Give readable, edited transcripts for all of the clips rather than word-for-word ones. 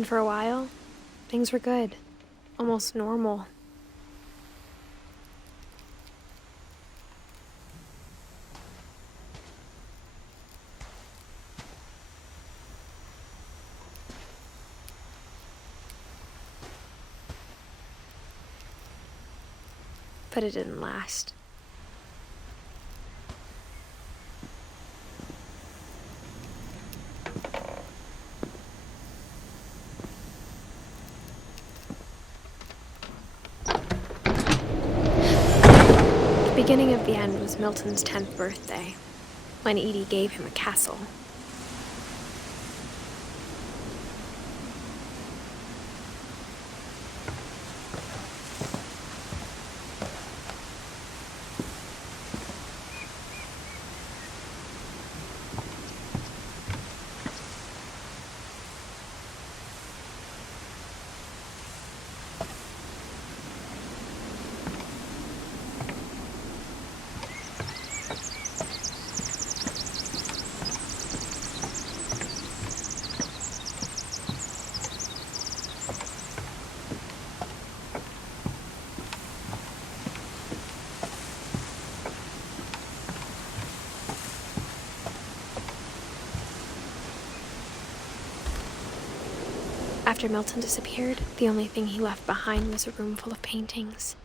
And for a while, things were good. Almost normal. But it didn't last. The beginning of the end was Milton's 10th birthday, when Edie gave him a castle. After Milton disappeared, the only thing he left behind was a room full of paintings.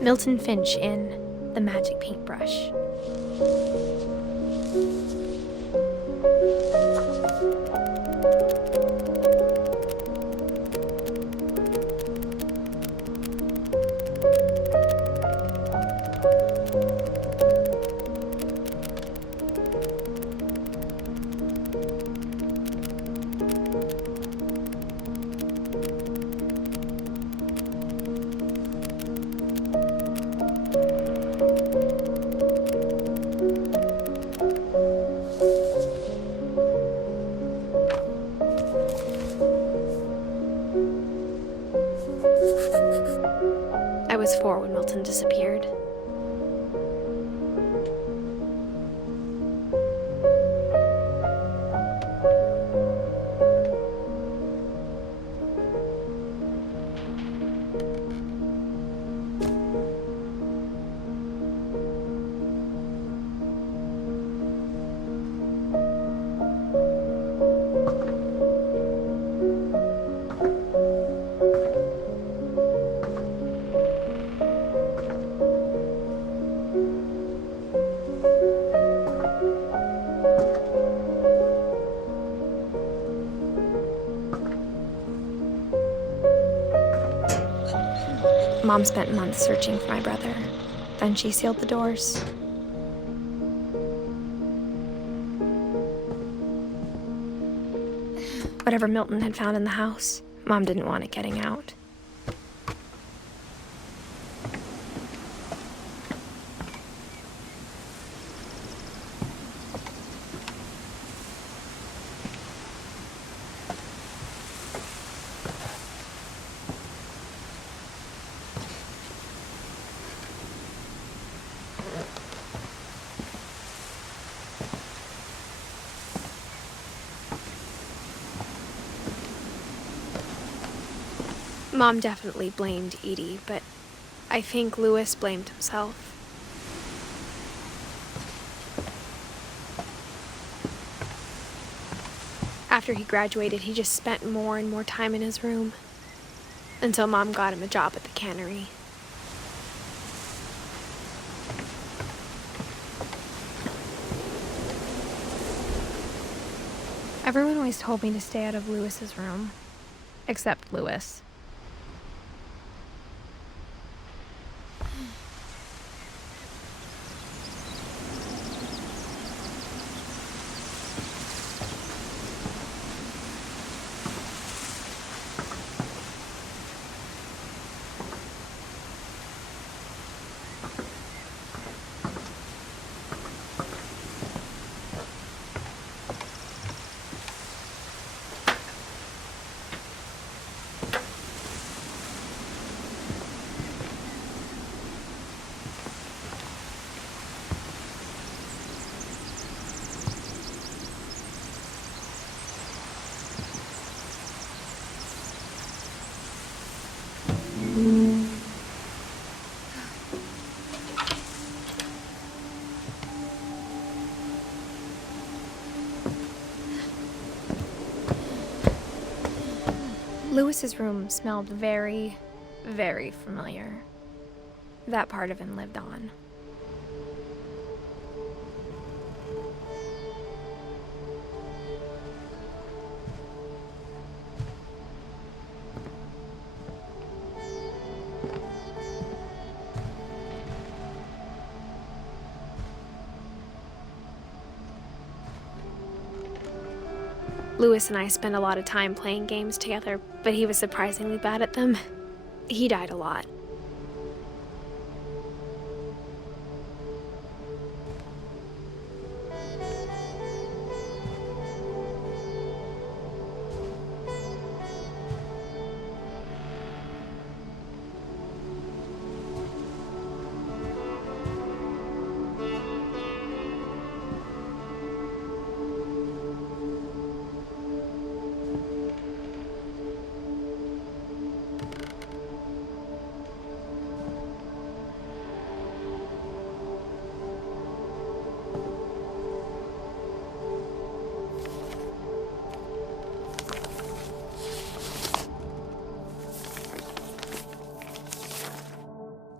Milton Finch in The Magic Paintbrush. I was 4 when Milton disappeared. Mom spent months searching for my brother. Then she sealed the doors. Whatever Milton had found in the house, Mom didn't want it getting out. Mom definitely blamed Edie, but I think Louis blamed himself. After he graduated, he just spent more and more time in his room, until Mom got him a job at the cannery. Everyone always told me to stay out of Lewis's room, except Lewis. Lewis's room smelled very, very familiar. That part of him lived on. Lewis and I spent a lot of time playing games together, but he was surprisingly bad at them. He died a lot.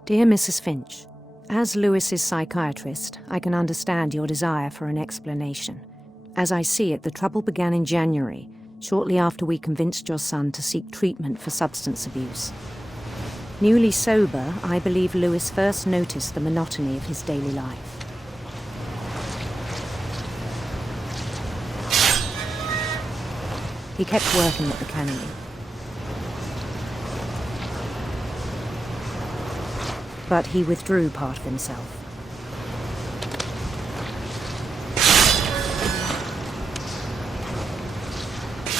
Dear Mrs. Finch, as Lewis's psychiatrist, I can understand your desire for an explanation. As I see it, the trouble began in January, shortly after we convinced your son to seek treatment for substance abuse. Newly sober, I believe Lewis first noticed the monotony of his daily life. He kept working at the cannery. But he withdrew part of himself.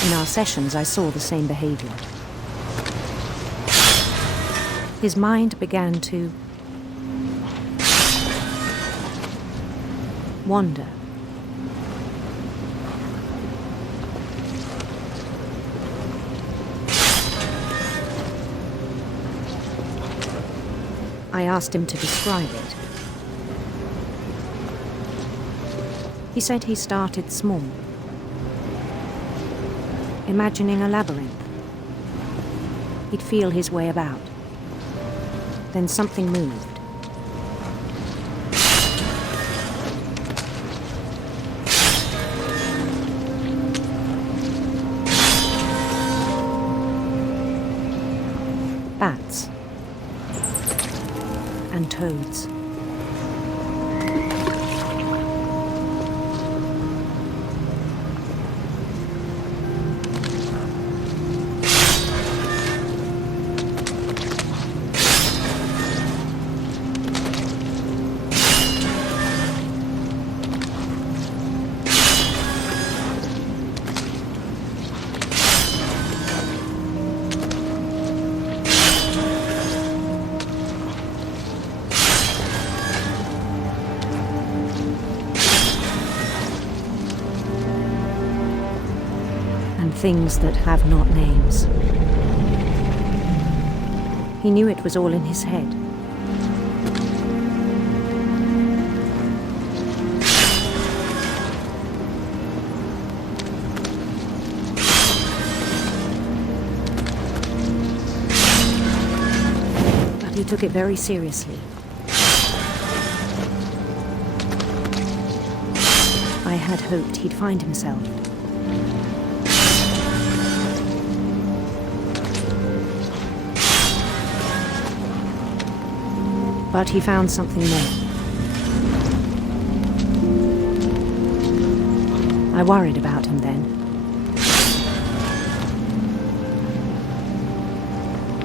In our sessions, I saw the same behavior. His mind began to wander. I asked him to describe it. He said he started small, imagining a labyrinth. He'd feel his way about. Then something moved. Bats. And toads. Things that have not names. He knew it was all in his head. took it very seriously. I had hoped he'd find himself. But he found something more. I worried about him then.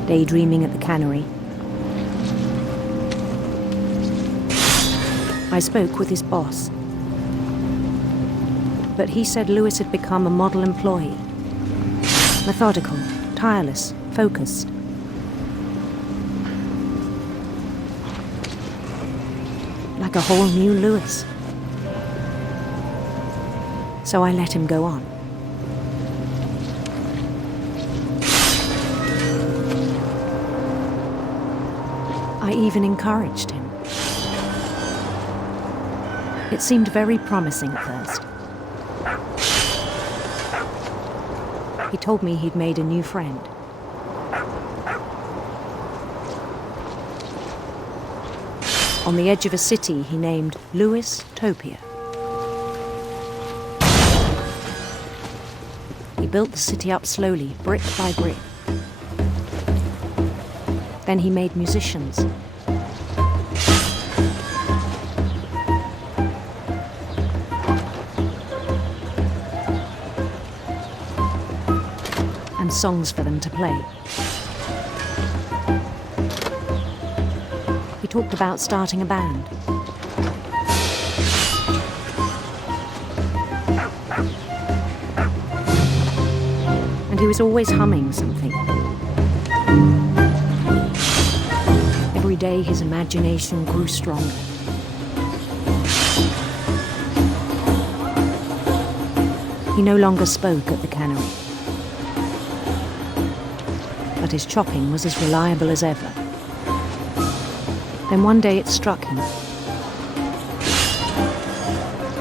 Daydreaming at the cannery, I spoke with his boss. But he said Lewis had become a model employee. Methodical, tireless, focused. Like a whole new Lewis. So I let him go on. I even encouraged him. It seemed very promising at first. He told me he'd made a new friend. On the edge of a city he named Lewis Topia. He built the city up slowly, brick by brick. Then he made musicians. And songs for them to play. He talked about starting a band. And he was always humming something. Every day his imagination grew stronger. He no longer spoke at the cannery. But his chopping was as reliable as ever. Then one day it struck him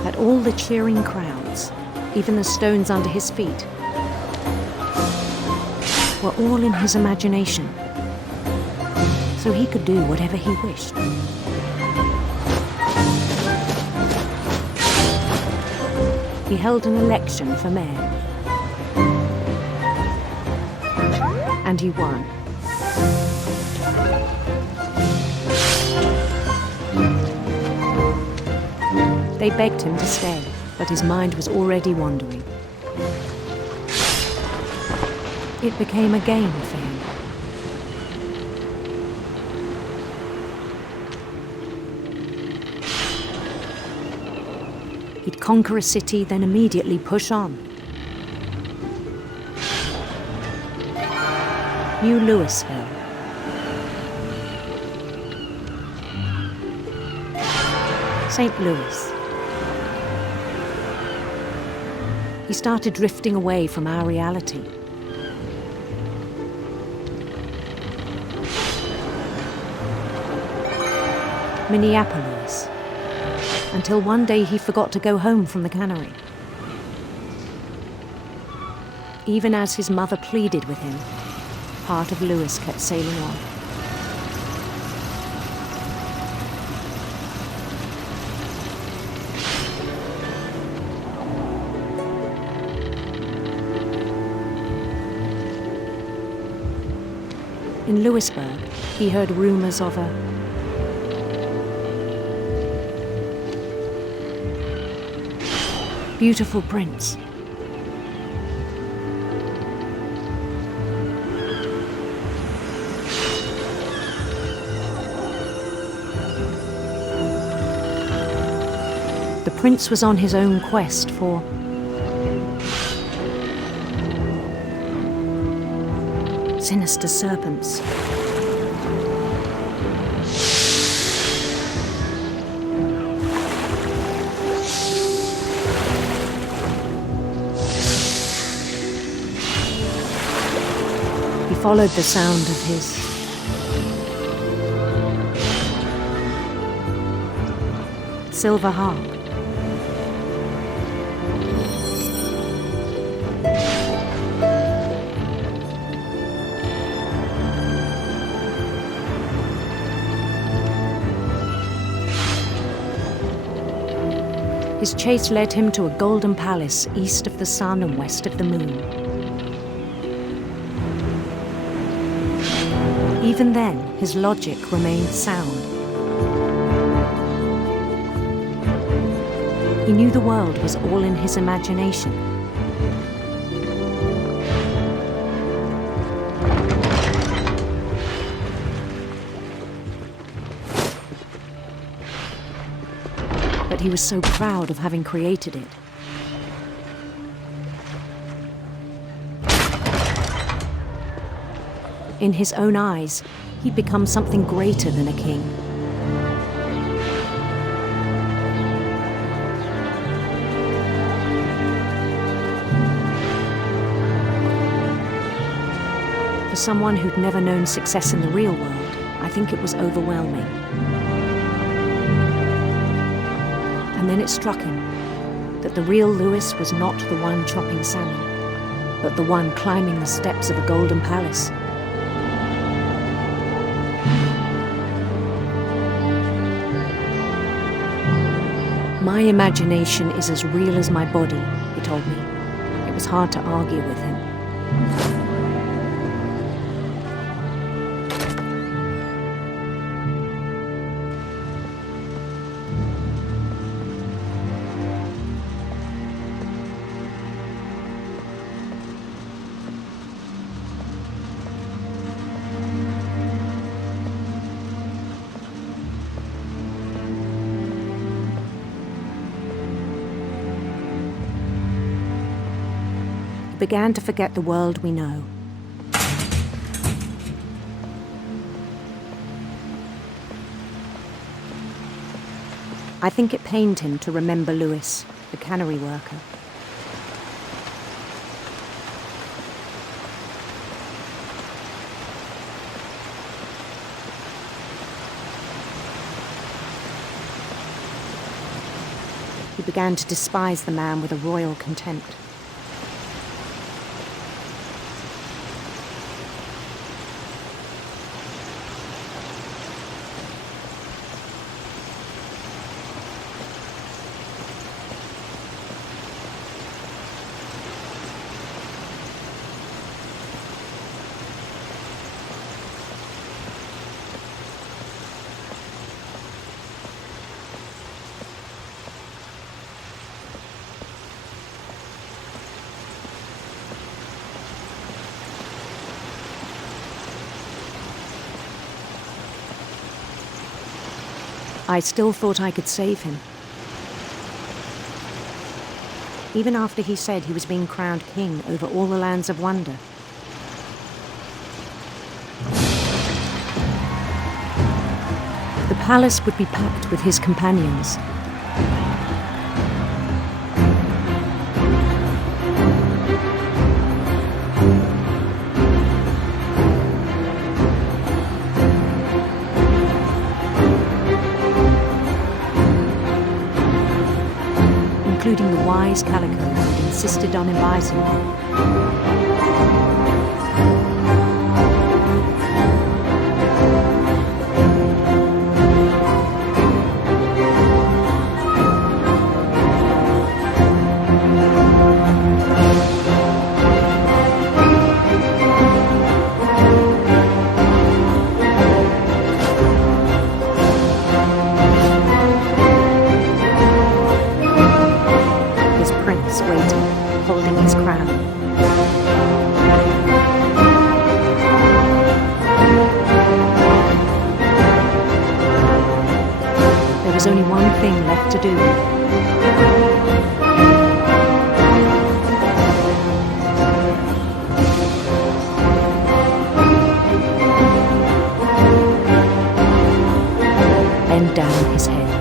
that all the cheering crowds, even the stones under his feet, were all in his imagination, so he could do whatever he wished. He held an election for mayor, and he won. They begged him to stay, but his mind was already wandering. It became a game for him. He'd conquer a city, then immediately push on. New Louisville. St. Louis. He started drifting away from our reality. Minneapolis, until one day he forgot to go home from the cannery. Even as his mother pleaded with him, part of Lewis kept sailing on. In Lewisburg, he heard rumors of a beautiful prince. The prince was on his own quest for sinister serpents. He followed the sound of his silver harp. His chase led him to a golden palace east of the sun and west of the moon. Even then, his logic remained sound. He knew the world was all in his imagination. But he was so proud of having created it. In his own eyes, he'd become something greater than a king. For someone who'd never known success in the real world, I think it was overwhelming. And then it struck him that the real Lewis was not the one chopping salmon, but the one climbing the steps of a golden palace. My imagination is as real as my body, he told me. It was hard to argue with him. Began to forget the world we know. I think it pained him to remember Lewis, the cannery worker. He began to despise the man with a royal contempt. I still thought I could save him. Even after he said he was being crowned king over all the lands of wonder. The palace would be packed with his companions. Including the wise Calico who insisted on inviting him. Waiting, holding his crown. There was only one thing left to do. Bend down his head.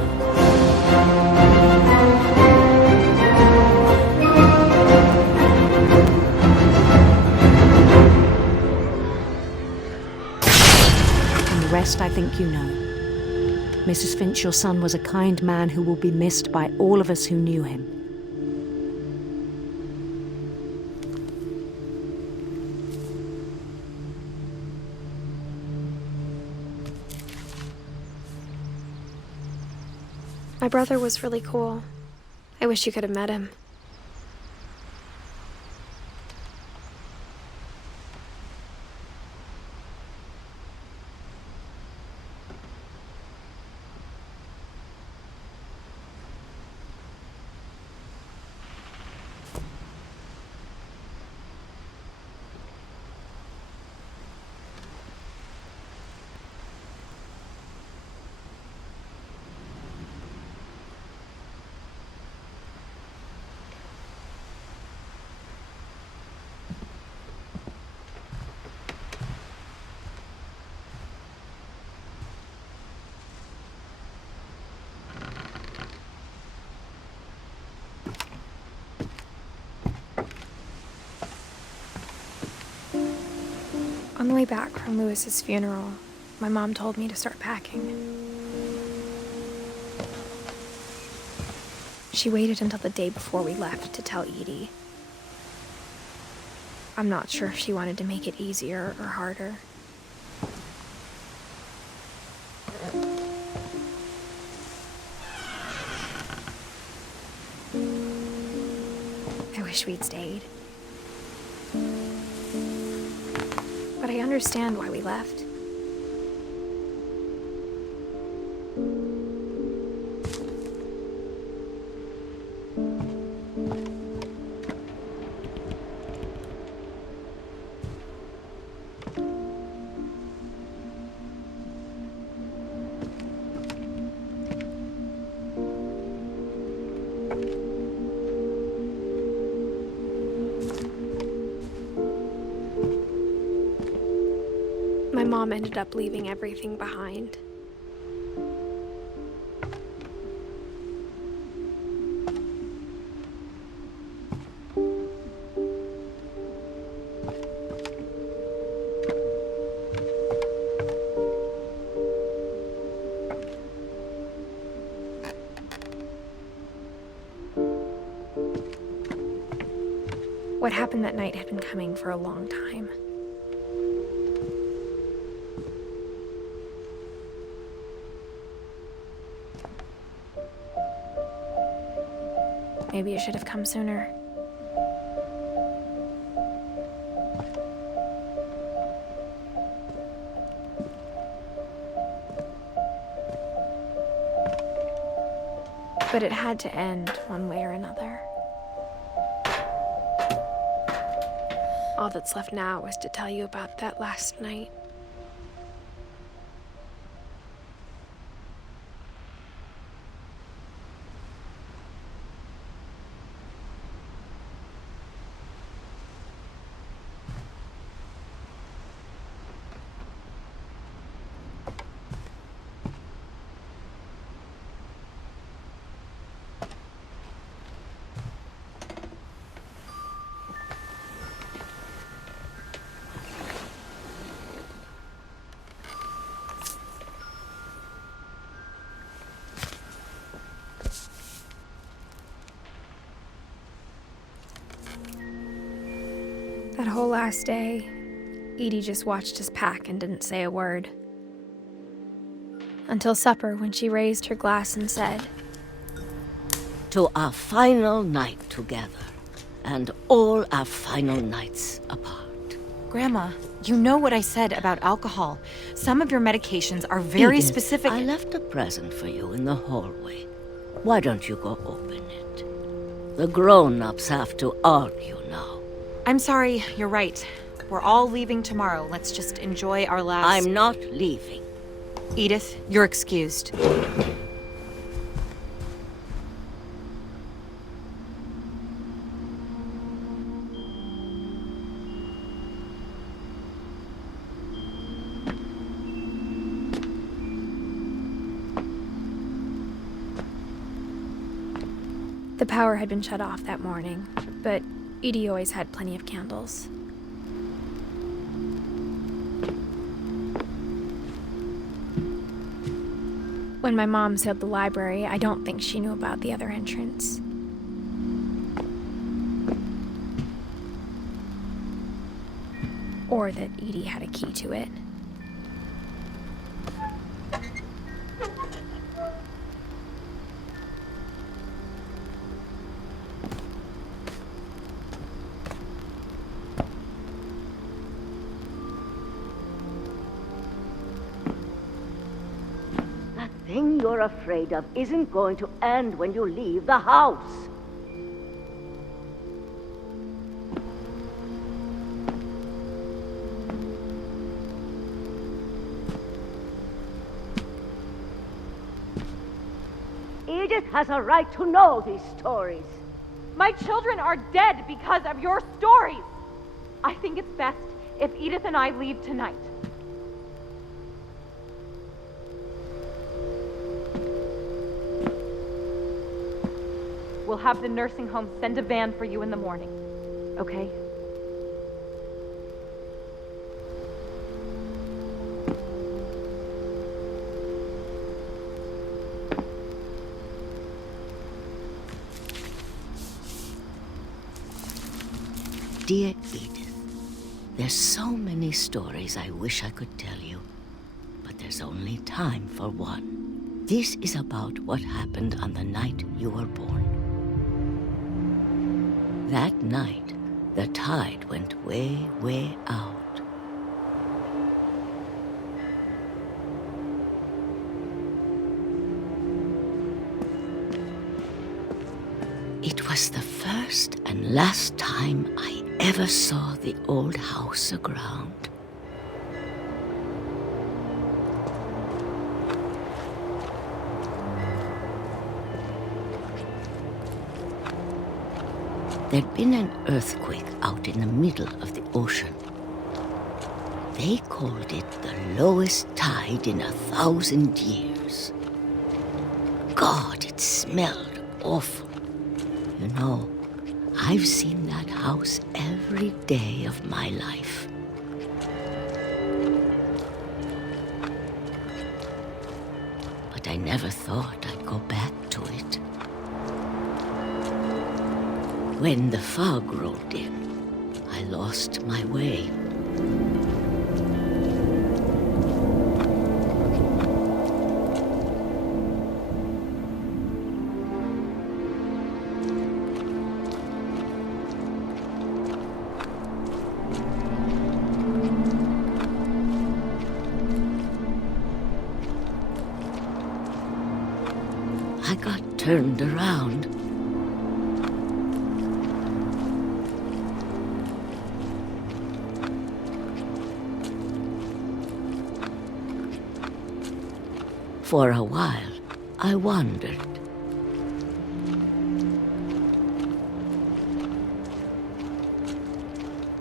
I think you know. Mrs. Finch, your son was a kind man who will be missed by all of us who knew him. My brother was really cool. I wish you could have met him. On the way back from Lewis's funeral, my mom told me to start packing. She waited until the day before we left to tell Edie. I'm not sure if she wanted to make it easier or harder. I wish we'd stayed. But I understand why we left. My mom ended up leaving everything behind. What happened that night had been coming for a long time. Maybe it should have come sooner. But it had to end one way or another. All that's left now is to tell you about that last night. That whole last day, Edie just watched us pack and didn't say a word. Until supper, when she raised her glass and said, "To our final night together, and all our final nights apart." Grandma, you know what I said about alcohol. Some of your medications are very Edith, specific. I left a present for you in the hallway. Why don't you go open it? The grown-ups have to argue now. I'm sorry, you're right. We're all leaving tomorrow. Let's just enjoy our last... I'm not leaving. Edith, you're excused. The power had been shut off that morning, but Edie always had plenty of candles. When my mom sealed the library, I don't think she knew about the other entrance. Or that Edie had a key to it. thing you're afraid of isn't going to end when you leave the house. Edith has a right to know these stories. My children are dead because of your stories. I think it's best if Edith and I leave tonight. We'll have the nursing home send a van for you in the morning, okay? Dear Edith, there's so many stories I wish I could tell you, but there's only time for one. This is about what happened on the night you were born. That night, the tide went way, way out. It was the first and last time I ever saw the old house aground. There'd been an earthquake out in the middle of the ocean. They called it the lowest tide in 1,000 years. God, it smelled awful. You know, I've seen that house every day of my life. But I never thought I'd go back to it. When the fog rolled in, I lost my way. I got turned around. For a while, I wandered.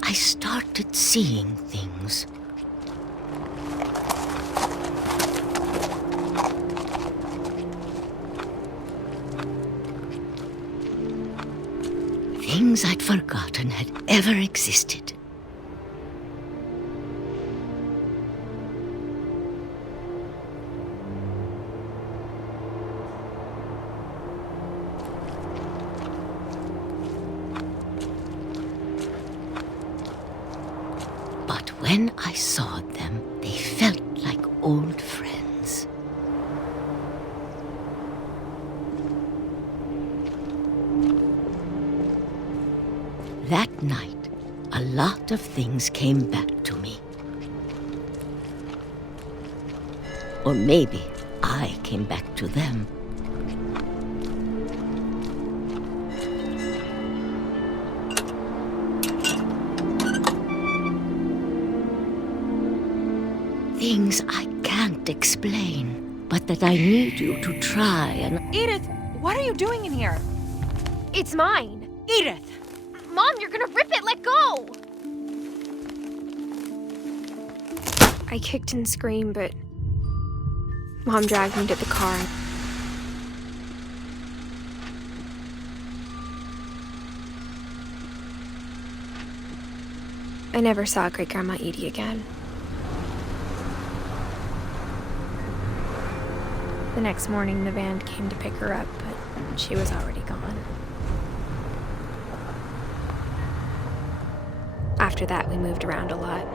I started seeing things. Things I'd forgotten had ever existed. But when I saw them, they felt like old friends. That night, a lot of things came back to me. Or maybe I came back to them. Things I can't explain, but that I need you to try and... Edith, what are you doing in here? It's mine. Edith! Mom, you're gonna rip it! Let go! I kicked and screamed, but Mom dragged me to the car. I never saw Great-Grandma Edie again. The next morning, the van came to pick her up, but she was already gone. After that, we moved around a lot.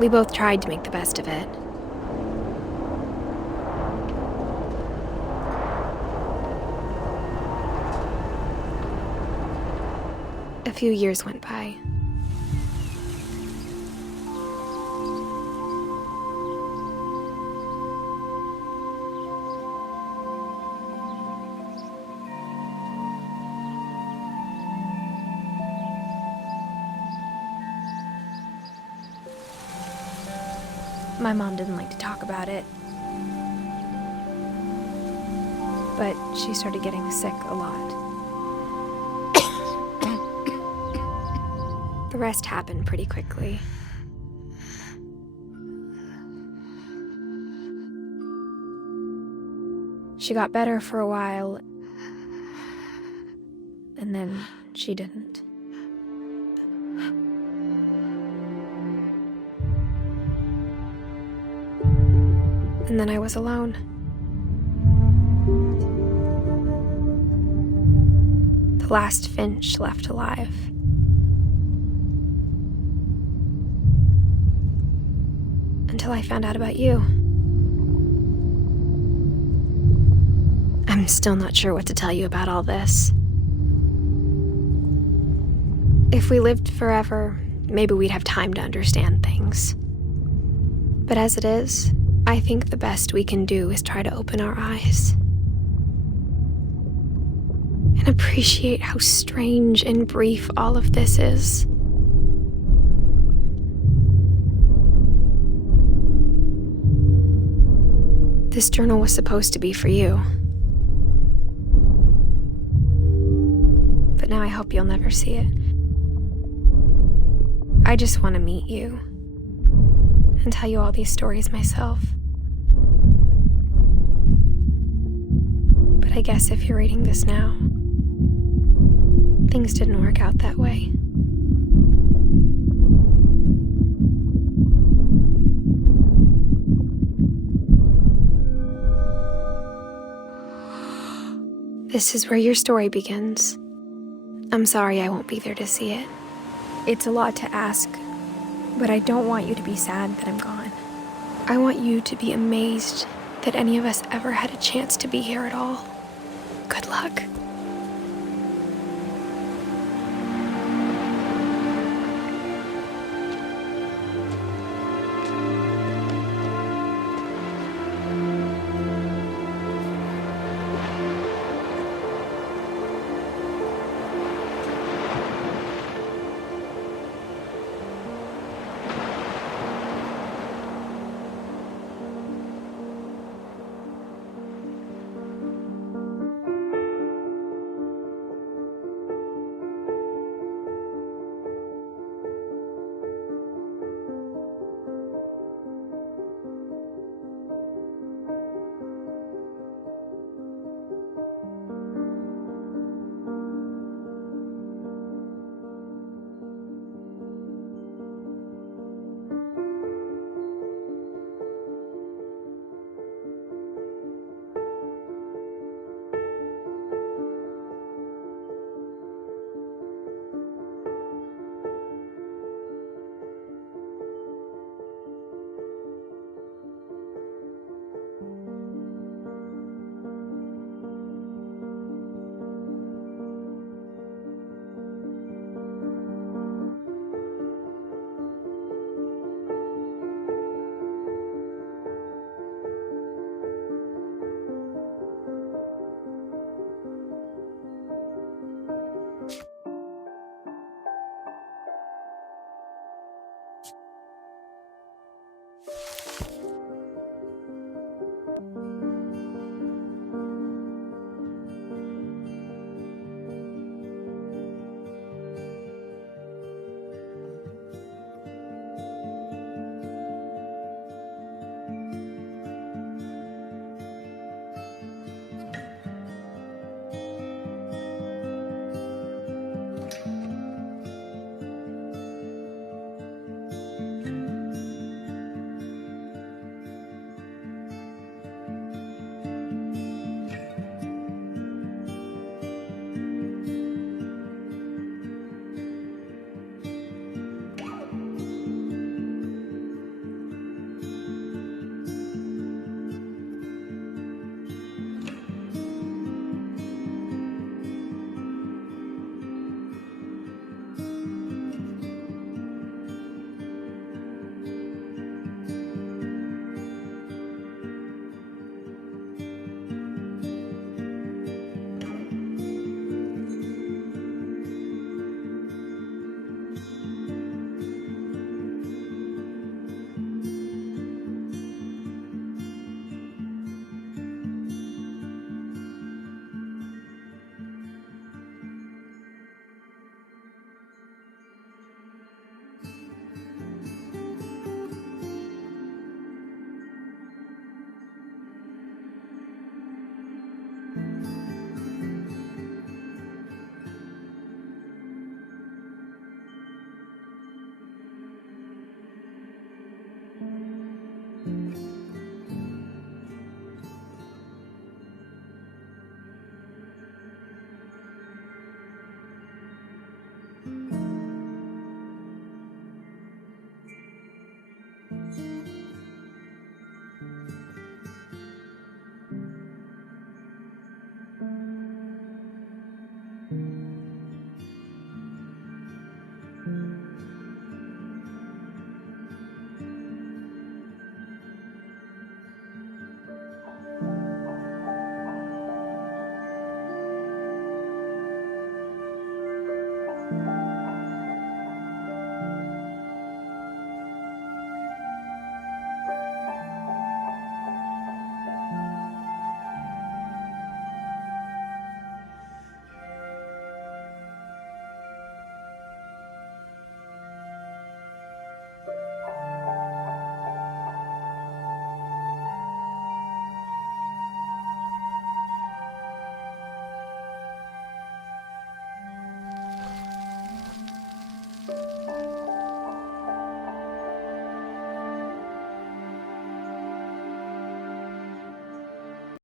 We both tried to make the best of it. A few years went by. My mom didn't like to talk about it. But she started getting sick a lot. The rest happened pretty quickly. She got better for a while, and then she didn't. And then I was alone. The last Finch left alive. Until I found out about you. I'm still not sure what to tell you about all this. If we lived forever, maybe we'd have time to understand things. But as it is, I think the best we can do is try to open our eyes. And appreciate how strange and brief all of this is. This journal was supposed to be for you. But now I hope you'll never see it. I just want to meet you and tell you all these stories myself. But I guess if you're reading this now, things didn't work out that way. This is where your story begins. I'm sorry I won't be there to see it. It's a lot to ask, but I don't want you to be sad that I'm gone. I want you to be amazed that any of us ever had a chance to be here at all. Good luck.